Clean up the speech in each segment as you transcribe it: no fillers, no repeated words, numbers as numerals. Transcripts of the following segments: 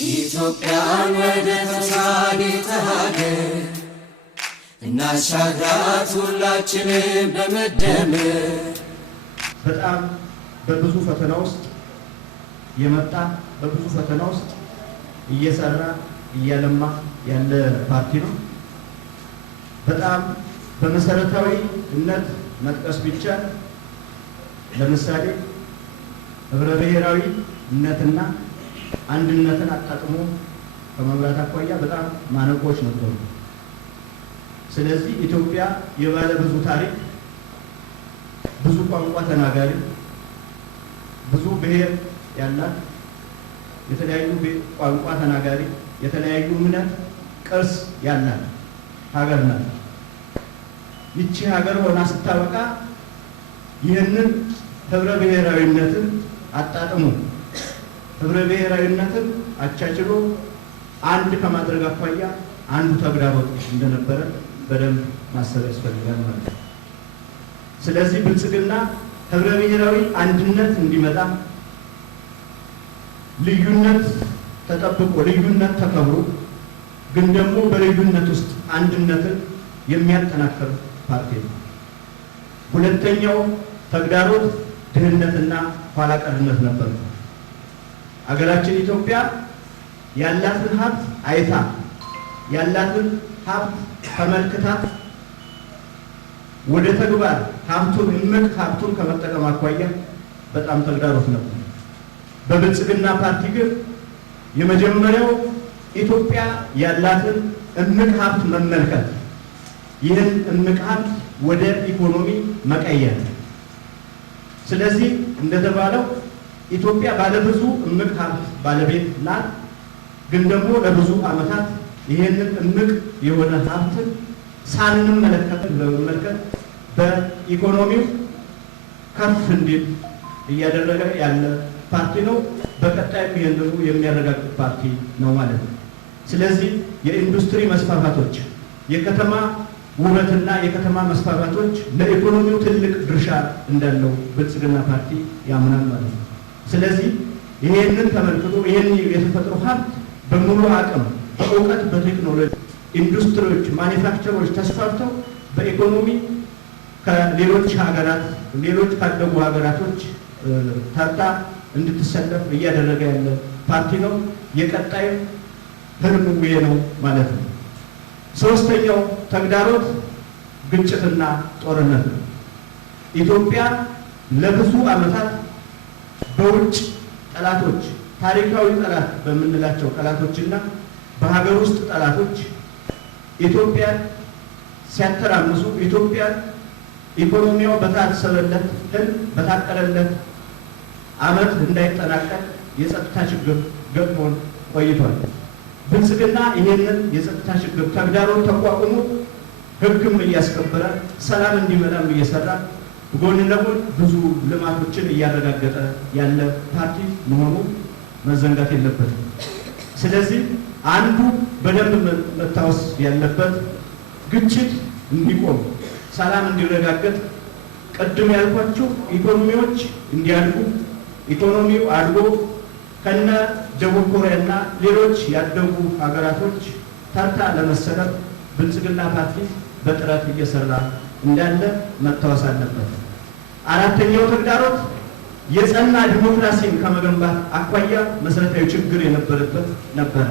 ኢትዮጵያን ወደ ተሳቢተ ሀገር እናሻግራት ሁላችንም በመደመር። በጣም በብዙ ፈተና ውስጥ የመጣ በብዙ ፈተና ውስጥ እየሰራ እያለማ ያለ ፓርቲ ነው። በጣም በመሰረታዊነት መጥቀስ ቢቻል ለምሳሌ ህብረ ብሔራዊነትና አንድነትን አጣጥሞ ከመምራት አኳያ በጣም ማነቆች ነበሩ። ስለዚህ ኢትዮጵያ የባለ ብዙ ታሪክ፣ ብዙ ቋንቋ ተናጋሪ፣ ብዙ ብሔር ያላት፣ የተለያዩ ቋንቋ ተናጋሪ፣ የተለያዩ እምነት፣ ቅርስ ያላት ሀገር ናት። ይቺ ሀገር ሆና ስታበቃ ይህንን ህብረ ብሔራዊነትን አጣጥሞ ህብረ ብሔራዊነትን አቻችሎ አንድ ከማድረግ አኳያ አንዱ ተግዳሮት እንደነበረ በደንብ ማሰብ ያስፈልጋል ማለት ነው። ስለዚህ ብልጽግና ህብረ ብሔራዊ አንድነት እንዲመጣ ልዩነት ተጠብቆ ልዩነት ተከብሮ ግን ደግሞ በልዩነት ውስጥ አንድነትን የሚያጠናክር ፓርቲ ነው። ሁለተኛው ተግዳሮት ድህነትና ኋላ ቀርነት ነበር። አገራችን ኢትዮጵያ ያላትን ሀብት አይታ ያላትን ሀብት ተመልክታ ወደ ተግባር ሀብቱን እምቅ ሀብቱን ከመጠቀም አኳያ በጣም ተግዳሮት ነበር። በብልጽግና ፓርቲ ግን የመጀመሪያው ኢትዮጵያ ያላትን እምቅ ሀብት መመልከት፣ ይህን እምቅ ሀብት ወደ ኢኮኖሚ መቀየር። ስለዚህ እንደተባለው ኢትዮጵያ ባለብዙ እምቅ ሀብት ባለቤት ናት። ግን ደግሞ ለብዙ ዓመታት ይህንን እምቅ የሆነ ሀብትን ሳንመለከት በመመልከት በኢኮኖሚው ከፍ እንዲል እያደረገ ያለ ፓርቲ ነው። በቀጣይም ይህንኑ የሚያረጋግጥ ፓርቲ ነው ማለት ነው። ስለዚህ የኢንዱስትሪ መስፋፋቶች፣ የከተማ ውበትና የከተማ መስፋፋቶች ለኢኮኖሚው ትልቅ ድርሻ እንዳለው ብልጽግና ፓርቲ ያምናል ማለት ነው። ስለዚህ ይሄንን ተመልክቶ ይሄን የተፈጥሮ ሀብት በሙሉ አቅም በእውቀት በቴክኖሎጂ ኢንዱስትሪዎች ማኒፋክቸሮች ተስፋፍተው በኢኮኖሚ ከሌሎች ሀገራት ሌሎች ካደጉ ሀገራቶች ተርታ እንድትሰለፍ እያደረገ ያለ ፓርቲ ነው። የቀጣይ ህልሙ ይሄ ነው ማለት ነው። ሶስተኛው ተግዳሮት ግጭትና ጦርነት ነው። ኢትዮጵያ ለብዙ ዓመታት በውጭ ጠላቶች ታሪካዊ ጠላት በምንላቸው ጠላቶችና በሀገር ውስጥ ጠላቶች ኢትዮጵያን ሲያተራምሱ ኢትዮጵያን ኢኮኖሚያው በታሰበለት በታቀለለት ዓመት እንዳይጠናቀቅ የጸጥታ ችግር ገጥሞን ቆይቷል። ብልጽግና ይሄንን የጸጥታ ችግር ተግዳሮት ተቋቁሞ ህግም እያስከበረ ሰላም እንዲመጣም እየሰራ ጎን ለጎን ብዙ ልማቶችን እያረጋገጠ ያለ ፓርቲ መሆኑ መዘንጋት የለበትም። ስለዚህ አንዱ በደንብ መታወስ ያለበት ግጭት እንዲቆም ሰላም እንዲረጋገጥ ቅድም ያልኳቸው ኢኮኖሚዎች እንዲያድጉ ኢኮኖሚው አድጎ ከነ ደቡብ ኮሪያና ሌሎች ያደጉ ሀገራቶች ተርታ ለመሰለፍ ብልጽግና ፓርቲ በጥረት እየሰራ እንዳለ መታወስ አለበት። አራተኛው ተግዳሮት የጸና ዲሞክራሲን ከመገንባት አኳያ መሰረታዊ ችግር የነበረበት ነበር።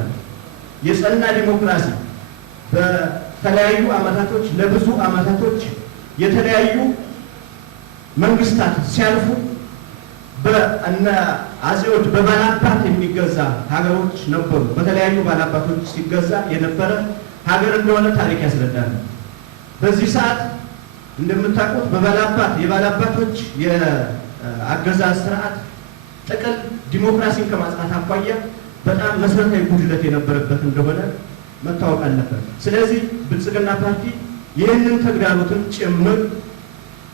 የጸና ዲሞክራሲ በተለያዩ ዓመታቶች ለብዙ ዓመታቶች የተለያዩ መንግስታት ሲያልፉ በእነ አጼዎች በባላባት የሚገዛ ሀገሮች ነበሩ። በተለያዩ ባላባቶች ሲገዛ የነበረ ሀገር እንደሆነ ታሪክ ያስረዳል። በዚህ ሰዓት እንደምታውቁት የባላባቶች የአገዛዝ ስርዓት ጥቅል ዲሞክራሲን ከማጽናት አኳያ በጣም መሰረታዊ ጉድለት የነበረበት እንደሆነ መታወቅ አለበት። ስለዚህ ብልጽግና ፓርቲ ይህንን ተግዳሮትን ጭምር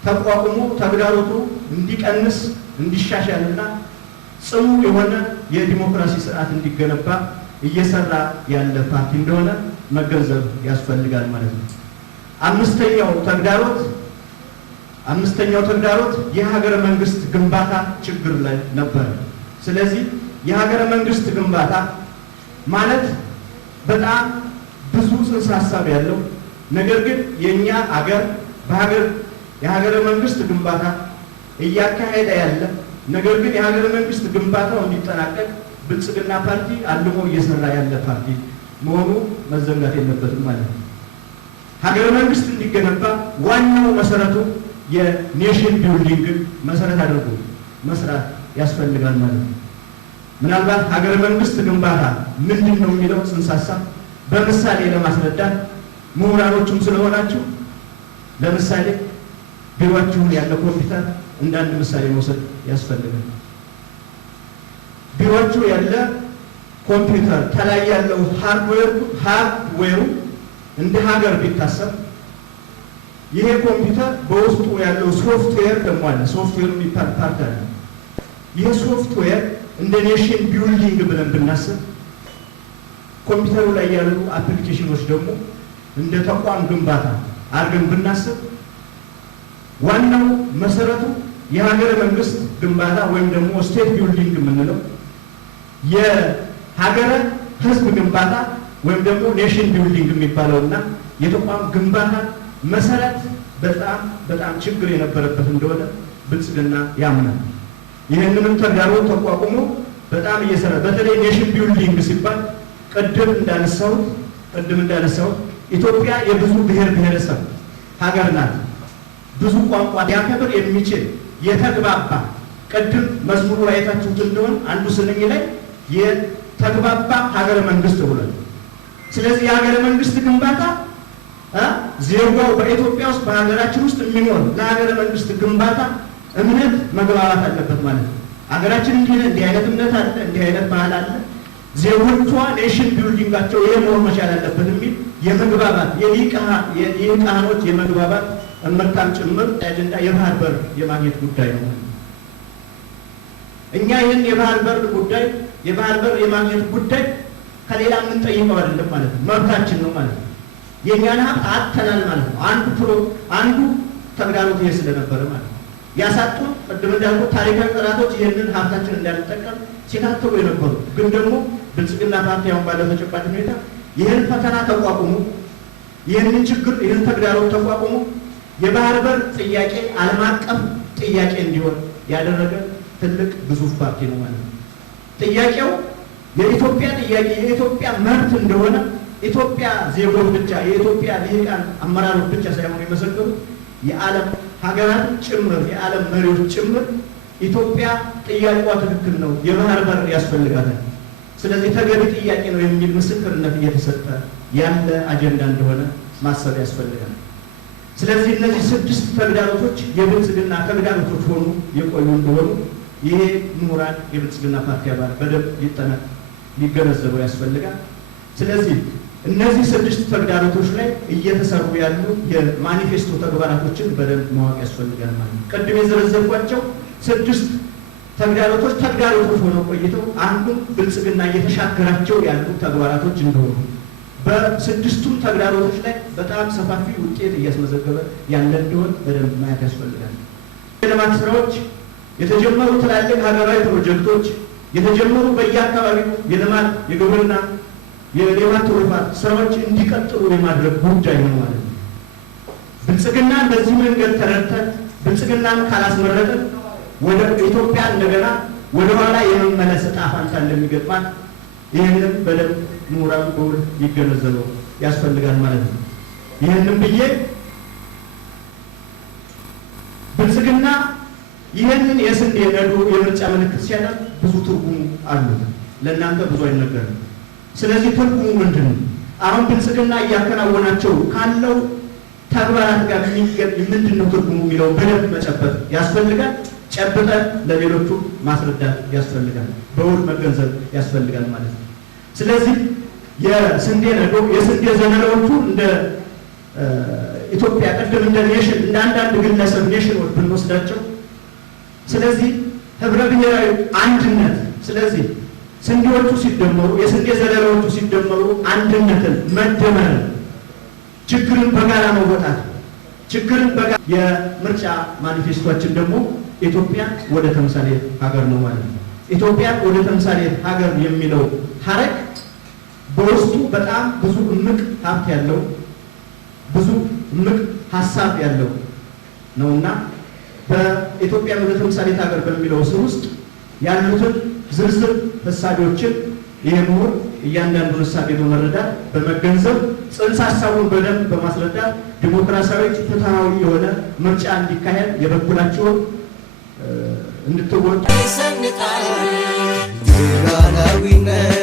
ተቋቁሞ ተግዳሮቱ እንዲቀንስ እንዲሻሻልና ጽኑ የሆነ የዲሞክራሲ ስርዓት እንዲገነባ እየሰራ ያለ ፓርቲ እንደሆነ መገንዘብ ያስፈልጋል ማለት ነው። አምስተኛው ተግዳሮት የሀገረ መንግስት ግንባታ ችግር ላይ ነበር። ስለዚህ የሀገረ መንግስት ግንባታ ማለት በጣም ብዙ ጽንሰ ሀሳብ ያለው ነገር ግን የኛ አገር የሀገረ መንግስት ግንባታ እያካሄደ ያለ ነገር ግን የሀገረ መንግስት ግንባታው እንዲጠናቀቅ ብልጽግና ፓርቲ አልሞ እየሰራ ያለ ፓርቲ መሆኑ መዘንጋት የለበትም ማለት ነው። ሀገረ መንግስት እንዲገነባ ዋናው መሰረቱ የኔሽን ቢልዲንግ መሰረት አድርጎ መስራት ያስፈልጋል ማለት ነው። ምናልባት ሀገረ መንግስት ግንባታ ምንድን ነው የሚለው ጽንሰ ሀሳብ በምሳሌ ለማስረዳት ምሁራኖቹም ስለሆናችሁ ለምሳሌ ቢሮአችሁን ያለ ኮምፒውተር እንደ አንድ ምሳሌ መውሰድ ያስፈልጋል። ቢሮአችሁ ያለ ኮምፒውተር ከላይ ያለው ሃርድዌሩ እንደ ሀገር ቢታሰብ ይሄ ኮምፒውተር በውስጡ ያለው ሶፍትዌር ደግሞ አለ። ሶፍትዌሩ የሚባል ፓርት አለ። ይህ ሶፍትዌር እንደ ኔሽን ቢልዲንግ ብለን ብናስብ ኮምፒውተሩ ላይ ያሉ አፕሊኬሽኖች ደግሞ እንደ ተቋም ግንባታ አድርገን ብናስብ ዋናው መሰረቱ የሀገረ መንግስት ግንባታ ወይም ደግሞ ስቴት ቢልዲንግ የምንለው የሀገረ ህዝብ ግንባታ ወይም ደግሞ ኔሽን ቢልዲንግ የሚባለውና የተቋም ግንባታ መሰረት በጣም ችግር የነበረበት እንደሆነ ብልጽግና ያምናል። ይህንንም ተግዳሮት ተቋቁሞ በጣም እየሰራ በተለይ ኔሽን ቢልዲንግ ሲባል ቅድም እንዳነሳሁት ኢትዮጵያ የብዙ ብሔር ብሔረሰብ ሀገር ናት። ብዙ ቋንቋ ሊያከብር የሚችል የተግባባ ቅድም መዝሙሩ አይታችሁት እንደሆነ አንዱ ስንኝ ላይ የተግባባ ሀገረ መንግስት ብሏል። ስለዚህ የሀገረ መንግስት ግንባታ ዜጋው በኢትዮጵያ ውስጥ በሀገራችን ውስጥ የሚኖር ለሀገረ መንግስት ግንባታ እምነት መግባባት አለበት ማለት ነው። ሀገራችን እንዲህ አይነት እምነት አለ፣ እንዲህ አይነት ባህል አለ፣ ዜጎቿ ኔሽን ቢልዲንጋቸው ይሄ መሆን መቻል አለበት የሚል የመግባባት የሊቃኖች የመግባባት እመርታም ጭምር አጀንዳ የባህር በር የማግኘት ጉዳይ ነው። እኛ ይህን የባህር በር የማግኘት ጉዳይ ከሌላ የምንጠይቀው አይደለም ማለት ነው። መብታችን ነው ማለት ነው። የእኛን ሀብት አጥተናል ማለት ነው። አንዱ ተግዳሮት ይሄ ስለነበረ ማለት ነው ያሳጡን ቅድም እንዳልኩት ታሪካዊ ጠላቶች ይህንን ሀብታችን እንዳንጠቀም ሲታተሩ የነበሩ ግን ደግሞ ብልጽግና ፓርቲ አሁን ባለው ተጨባጭ ሁኔታ ይህን ፈተና ተቋቁሞ ይህንን ችግር ይህን ተግዳሮት ተቋቁሞ የባህር በር ጥያቄ ዓለም አቀፍ ጥያቄ እንዲሆን ያደረገ ትልቅ ግዙፍ ፓርቲ ነው ማለት ነው። ጥያቄው የኢትዮጵያ ጥያቄ የኢትዮጵያ መብት እንደሆነ ኢትዮጵያ ዜጎች ብቻ የኢትዮጵያ ልሂቃን አመራሮች ብቻ ሳይሆኑ የመሰከሩት የዓለም ሀገራት ጭምር የዓለም መሪዎች ጭምር ኢትዮጵያ ጥያቄዋ ትክክል ነው፣ የባህር በር ያስፈልጋታል፣ ስለዚህ ተገቢ ጥያቄ ነው የሚል ምስክርነት እየተሰጠ ያለ አጀንዳ እንደሆነ ማሰብ ያስፈልጋል። ስለዚህ እነዚህ 6 ተግዳሮቶች የብልጽግና ተግዳሮቶች ሆኑ የቆዩ እንደሆኑ ይሄ ምሁራን የብልጽግና ፓርቲ አባል በደንብ ሊገነዘበው ያስፈልጋል። ስለዚህ እነዚህ 6 ተግዳሮቶች ላይ እየተሰሩ ያሉ የማኒፌስቶ ተግባራቶችን በደንብ ማወቅ ያስፈልጋል ማለት ነው። ቅድም የዘረዘርኳቸው 6 ተግዳሮቶች ሆነው ቆይተው አንዱም ብልጽግና እየተሻገራቸው ያሉ ተግባራቶች እንደሆኑ በ6ቱም ተግዳሮቶች ላይ በጣም ሰፋፊ ውጤት እያስመዘገበ ያለ እንደሆነ በደንብ ማየት ያስፈልጋል። የልማት ስራዎች የተጀመሩ ትላልቅ ሀገራዊ ፕሮጀክቶች የተጀመሩ በየአካባቢው የልማት የግብርና የሌማት ትሩፋት ስራዎች እንዲቀጥሉ የማድረግ ጉዳይ ነው ማለት ነው። ብልጽግናን በዚህ መንገድ ተረድተን ብልጽግናን ካላስመረጥን ወደ ኢትዮጵያ እንደገና ወደ ኋላ የመመለስ ዕጣ ፈንታ እንደሚገጥማት ይህንን በደንብ ምሁራን በውል ሊገነዘበው ያስፈልጋል ማለት ነው። ይህንን ብዬ ብልጽግና ይህንን የስንዴ ነዶ የምርጫ ምልክት ሲያደርግ ብዙ ትርጉሙ አሉት፣ ለእናንተ ብዙ አይነገርም። ስለዚህ ትርጉሙ ምንድን ነው? አሁን ብልጽግና እያከናወናቸው ካለው ተግባራት ጋር ምንድን ነው ትርጉሙ የሚለው በደንብ መጨበጥ ያስፈልጋል። ጨብጠን ለሌሎቹ ማስረዳት ያስፈልጋል፣ በውል መገንዘብ ያስፈልጋል ማለት ነው። ስለዚህ የስንዴ ነዶ የስንዴ ዘለላዎቹ እንደ ኢትዮጵያ ቅድም እንደ ኔሽን እንደ አንዳንድ ግለሰብ ኔሽኖች ብንወስዳቸው ስለዚህ ህብረ ብሔራዊ አንድነት ስለዚህ ስንዴዎቹ ሲደመሩ የስንዴ ዘለላዎቹ ሲደመሩ አንድነትን መደመር ችግርን በጋራ መወጣት ችግርን በጋራ የምርጫ ማኒፌስቶችን ደግሞ ኢትዮጵያ ወደ ተምሳሌት ሀገር ነው ማለት ነው። ኢትዮጵያ ወደ ተምሳሌት ሀገር የሚለው ሀረግ በውስጡ በጣም ብዙ እምቅ ሀብት ያለው ብዙ እምቅ ሀሳብ ያለው ነውና በኢትዮጵያ ምድር ተምሳሌት ሀገር በሚለው ስር ውስጥ ያሉትን ዝርዝር ሀሳቦችን ይሄ ምሁር እያንዳንዱን ሀሳብ በመረዳት በመገንዘብ ጽንሰ ሀሳቡን በደንብ በማስረዳት ዲሞክራሲያዊ ፍትሃዊ የሆነ ምርጫ እንዲካሄድ የበኩላቸውን እንድትወጡ ይሰንቃል ሉዓላዊነት